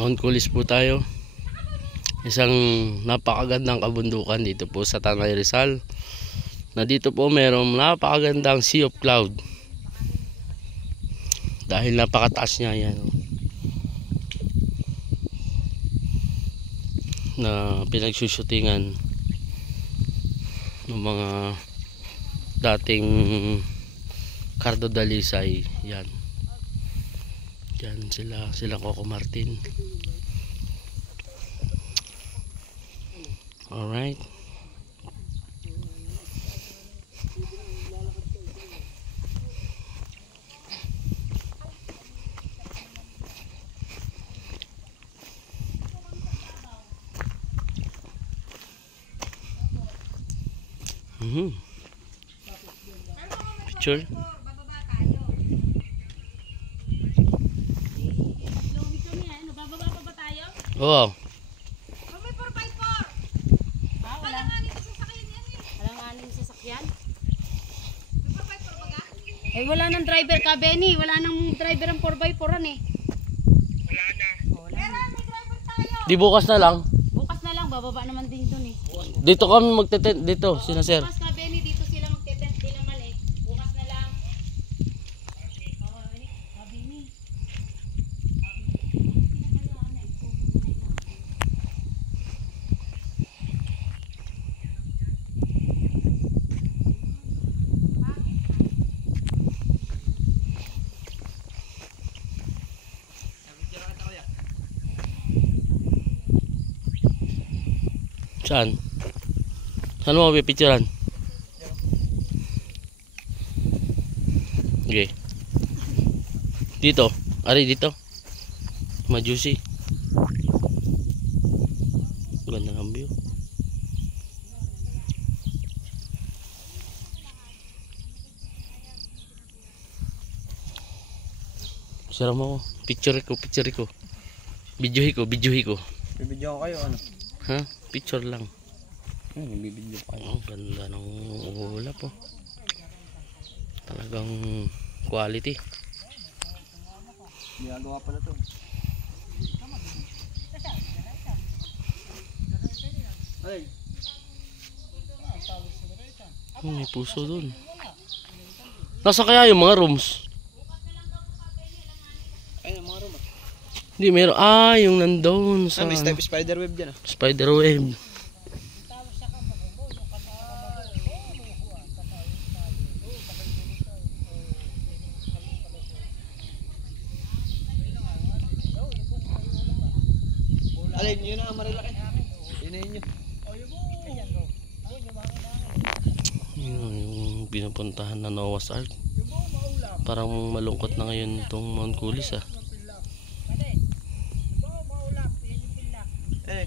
Mount Kulis po tayo. Isang napakagandang kabundukan dito po sa Tanay Rizal. Na dito po mayroong napakagandang sea of cloud. Dahil napakataas niya yan. Na pinagsushootingan ng mga dating Cardo Dalisay. Yan. Yan sila Coco Martin. Alright. Picture. Oo. May 4x4. Wala nga nito sasakyan yan eh. Wala nga nang sasakyan. May 4x4 ba ga? Eh wala nang driver ka, Benny. Wala nang driver ang 4x4 eh. Wala na. Meron, may driver tayo. Di bukas na lang. Bukas na lang, bababa naman din dun eh. Dito kami magte-tent dito, sina sir. Bukas ka, Benny, dito sila magte-tent din naman eh. Bukas na lang. Benny. Saan? Saan mo pipicturean? Okay. Dito. Ari dito. Majusi. Ganda ng view. Sira mo. Picture ko. Videohi ko. Bibidyo ko kayo ano? Ha? Picture lang. Bibidyo ko kayo. Oh, ganda ng ulap po. Talagang quality. Ginagawa pala to. Ay. Oh, may puso dun. Nasa kaya yung mga rooms? Ay, mga room. Hindi, meron. Ah, yung nandun sa May spider web dyan ah. spider web. Alin, yun ang marilaki. Yun na yun yun. Yun, yung pinupuntahan na Noah's Ark. Parang malungkot na ngayon itong Mount Kulis ah. Eh,